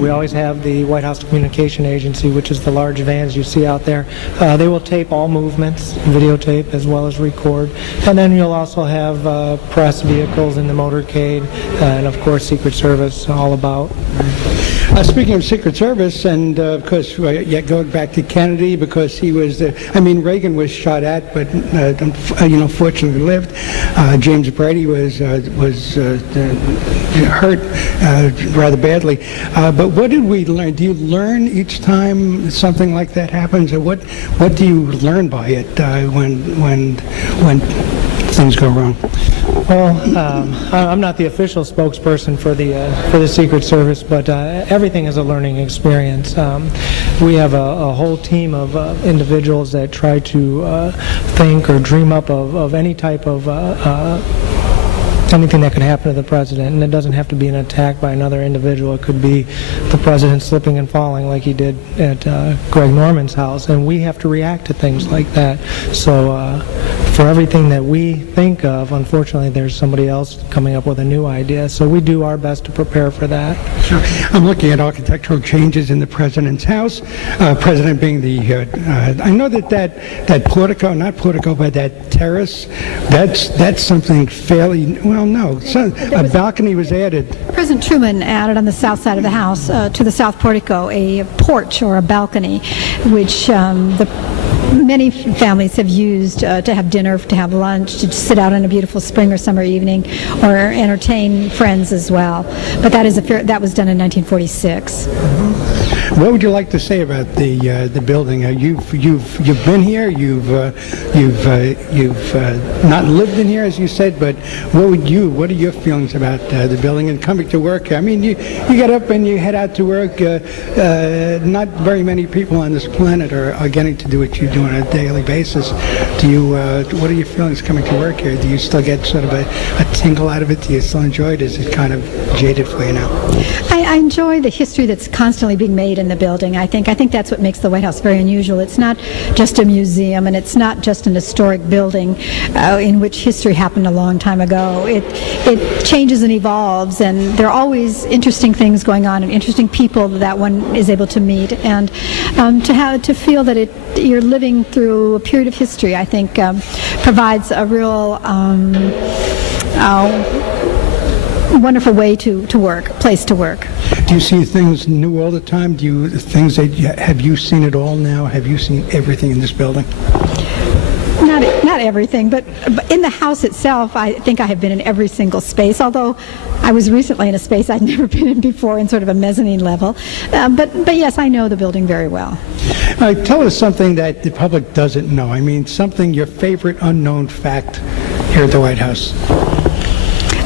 We always have the White House Communication Agency, which is the large vans you see out there. They will tape all movements, videotape as well as record. And then you'll also have press vehicles in the motorcade, and of course Secret Service all about. Speaking of Secret Service, and of course, going back to Kennedy, because he was, Reagan was shot at, but fortunately lived. James Brady was hurt rather badly. But what did we learn? Do you learn each time something like that happens, or what do you learn by it when things go wrong? Well, I'm not the official spokesperson for the Secret Service, but everything is a learning experience. We have a whole team of individuals that try to think or dream up of any type of anything that could happen to the president, and it doesn't have to be an attack by another individual. It could be the president slipping and falling like he did at Greg Norman's house, and we have to react to things like that. So for everything that we think of, unfortunately, there's somebody else coming up with a new idea. So we do our best to prepare for that. Sure. I'm looking at architectural changes in the president's house. President being the, I know that portico, not portico, but that terrace, that's something fairly, well, no, a balcony was added. President Truman added on the south side of the house to the south portico a porch or a balcony, which many families have used to have dinner, to have lunch, to sit out on a beautiful spring or summer evening, or entertain friends as well. But that was done in 1946. What would you like to say about the building? You've been here. You've not lived in here, as you said. But what are your feelings about the building and coming to work? I mean, you get up and you head out to work. Not very many people on this planet are getting to do what you do on a daily basis. What are your feelings coming to work here? Do you still get sort of a tingle out of it? Do you still enjoy it? Is it kind of jaded for you now? I enjoy the history that's constantly being made in the building. I think that's what makes the White House very unusual. It's not just a museum, and it's not just an historic building in which history happened a long time ago. It changes and evolves, and there are always interesting things going on and interesting people that one is able to meet, and to feel that you're living through a period of history, I think provides a real wonderful way to work, place to work. Do you see things new all the time? Have you seen it all now? Have you seen everything in this building? Not everything, but in the house itself, I think I have been in every single space, although I was recently in a space I'd never been in before, in sort of a mezzanine level. But yes, I know the building very well. Tell us something that the public doesn't know. I mean, your favorite unknown fact here at the White House.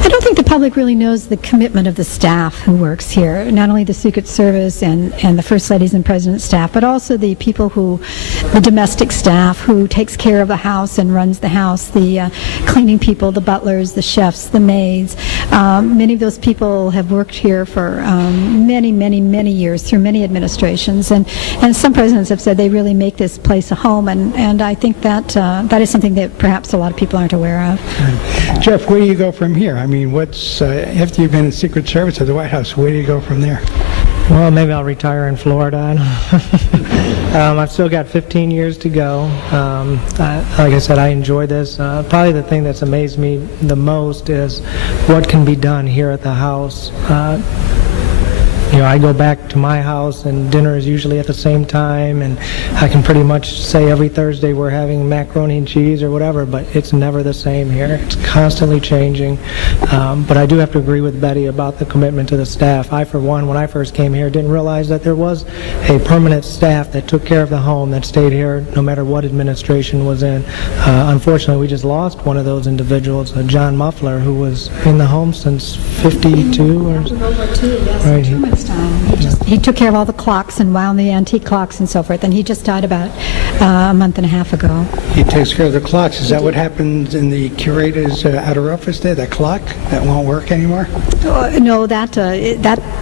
I don't think the public really knows the commitment of the staff who works here, not only the Secret Service and the First Ladies and President's staff, but also the people the domestic staff who takes care of the house and runs the house, the cleaning people, the butlers, the chefs, the maids. Many of those people have worked here for many, many, many years through many administrations, and some presidents have said they really make this place a home, and I think that is something that perhaps a lot of people aren't aware of. Jeff, where do you go from here? I mean, after you've been in Secret Service at the White House, where do you go from there? Well, maybe I'll retire in Florida. I've still got 15 years to go. Like I said, I enjoy this. Probably the thing that's amazed me the most is what can be done here at the house. I go back to my house and dinner is usually at the same time, and I can pretty much say every Thursday we're having macaroni and cheese or whatever, but it's never the same here. It's constantly changing. But I do have to agree with Betty about the commitment to the staff. I, for one, when I first came here, didn't realize that there was a permanent staff that took care of the home, that stayed here no matter what administration was in. Unfortunately, we just lost one of those individuals, John Muffler, who was in the home since 52 or World War II, yes. Right. He took care of all the clocks and wound the antique clocks and so forth, and he just died about a month and a half ago. He takes care of the clocks. Is that what happens in the curator's outer office there, that clock that won't work anymore? No, that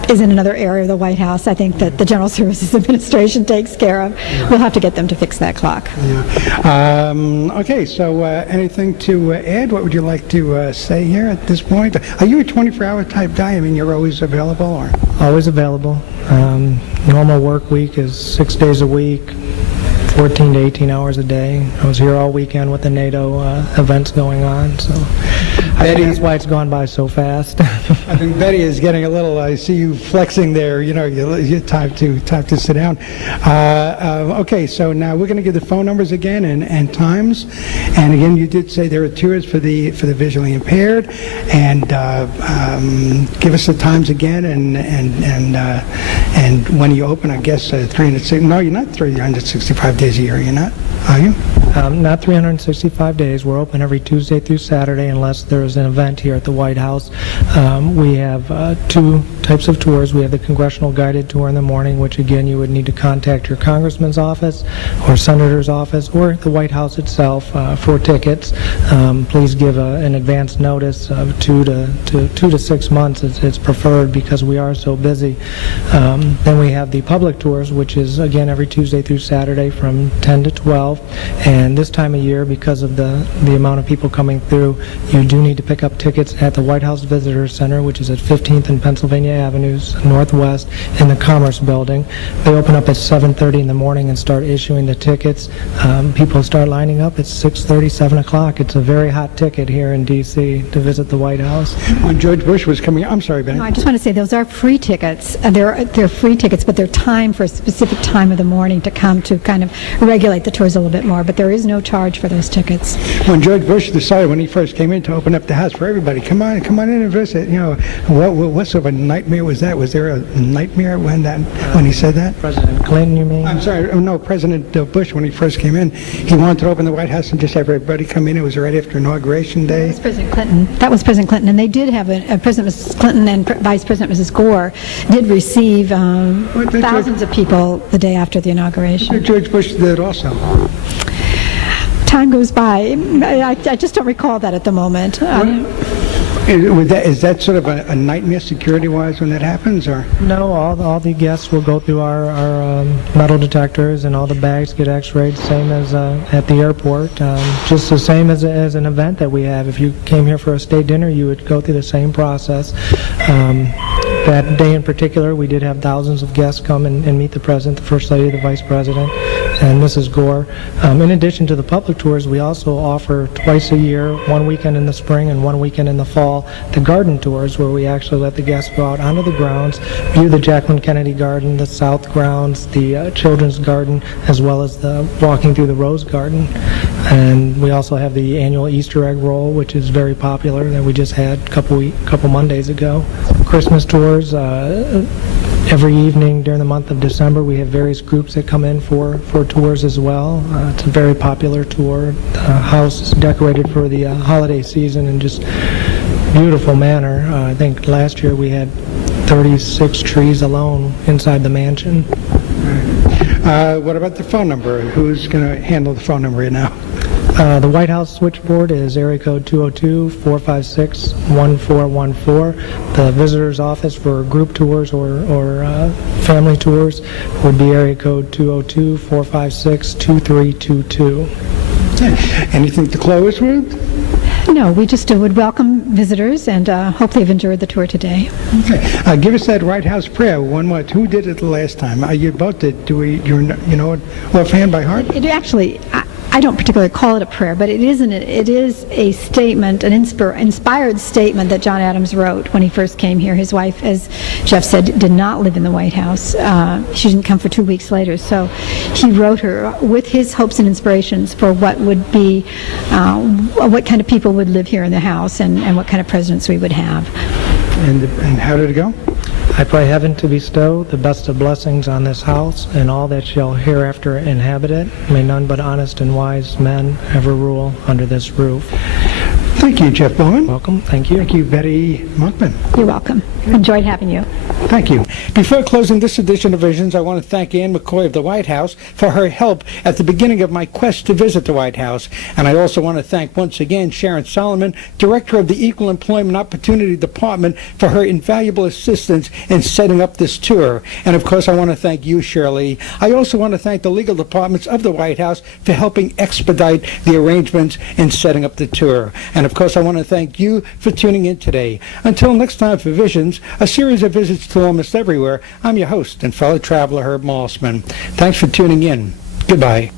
is in another area of the White House. I think that the General Services Administration takes care of. We'll have to get them to fix that clock. Yeah. Okay, so anything to add? What would you like to say here at this point? Are you a 24-hour type guy? I mean, you're always available, or? Always available. Normal work week is 6 days a week, 14 to 18 hours a day. I was here all weekend with the NATO events going on, so I think that's why it's gone by so fast. I think Betty is getting a little. I see you flexing there. Your time to sit down. Okay, so now we're going to give the phone numbers again and times. And again, you did say there are tours for the visually impaired, and give us the times again and when you open. I guess 360. No, you're not 365 days a year. You're not. Are you? Not 365 days. We're open every Tuesday through Saturday unless there's an event here at the White House. We have two types of tours. We have the Congressional Guided Tour in the morning, which again you would need to contact your congressman's office or senator's office or the White House itself for tickets. Please give an advance notice of 2 to 6 months. It's preferred because we are so busy. Then we have the public tours, which is again every Tuesday through Saturday from 10 to 12. And this time of year, because of the amount of people coming through, you do need to pick up tickets at the White House Visitor Center, which is at 15th and Pennsylvania Avenues Northwest in the Commerce Building. They open up at 7:30 in the morning and start issuing the tickets. People start lining up at 6:30, 7 o'clock. It's a very hot ticket here in D.C. to visit the White House. When George Bush was coming, I'm sorry, Ben. No, I just want to say those are free tickets. They're free tickets, but they're timed for a specific time of the morning to come to kind of regulate the tours a little bit more. But there is no charge for those tickets. When George Bush decided when he first came in to open up the house for everybody, come on in and visit. You know, what sort of a nightmare was that? Was there a nightmare when he said that? President Clinton, you mean? I'm sorry, no, President Bush, when he first came in, he wanted to open the White House and just have everybody come in. It was right after Inauguration Day. That was President Clinton. That was President Clinton, and they did have President Mrs. Clinton and Vice President Mrs. Gore did receive thousands of people the day after the inauguration. George Bush did also. Time goes by. I just don't recall that at the moment. Is that sort of a nightmare security-wise when that happens, or? No, all the guests will go through our metal detectors, and all the bags get x-rayed, same as at the airport. Just the same as an event that we have. If you came here for a state dinner, you would go through the same process. That day in particular, we did have thousands of guests come and meet the President, the First Lady, the Vice President, and Mrs. Gore. In addition to the public tours, we also offer twice a year, one weekend in the spring and one weekend in the fall, the garden tours, where we actually let the guests go out onto the grounds, view the Jacqueline Kennedy Garden, the South Grounds, the Children's Garden, as well as the walking through the Rose Garden. And we also have the annual Easter egg roll, which is very popular, that we just had a couple Mondays ago. Christmas tours. Every evening during the month of December, we have various groups that come in for tours as well. It's a very popular tour. The house is decorated for the holiday season in just beautiful manner. I think last year we had 36 trees alone inside the mansion. What about the phone number? Who's going to handle the phone number right now? The White House switchboard is area code 202-456-1414. The visitor's office for group tours or family tours would be area code 202-456-2322. Anything to close with? No, we just would welcome visitors and hope they've enjoyed the tour today. Okay. Give us that White House prayer. One more. Who did it the last time? You both did. You know it offhand by heart? It actually, I don't particularly call it a prayer, but it is a statement, an inspired statement that John Adams wrote when he first came here. His wife, as Jeff said, did not live in the White House. She didn't come for 2 weeks later. So he wrote her with his hopes and inspirations for what would be, what kind of people would live here in the house and what kind of presidents we would have. And how did it go? I pray heaven to bestow the best of blessings on this house and all that shall hereafter inhabit it. May none but honest and wise men ever rule under this roof. Thank you, Jeff Bowman. Welcome. Thank you. Thank you, Betty Monkman. You're welcome. Enjoyed having you. Thank you. Before closing this edition of Visions, I want to thank Ann McCoy of the White House for her help at the beginning of my quest to visit the White House. And I also want to thank once again Sharon Solomon, Director of the Equal Employment Opportunity Department, for her invaluable assistance in setting up this tour. And of course, I want to thank you, Shirley. I also want to thank the legal departments of the White House for helping expedite the arrangements in setting up the tour. And of course, I want to thank you for tuning in today. Until next time for Visions, a series of visits to almost everywhere, I'm your host and fellow traveler, Herb Malsman. Thanks for tuning in. Goodbye.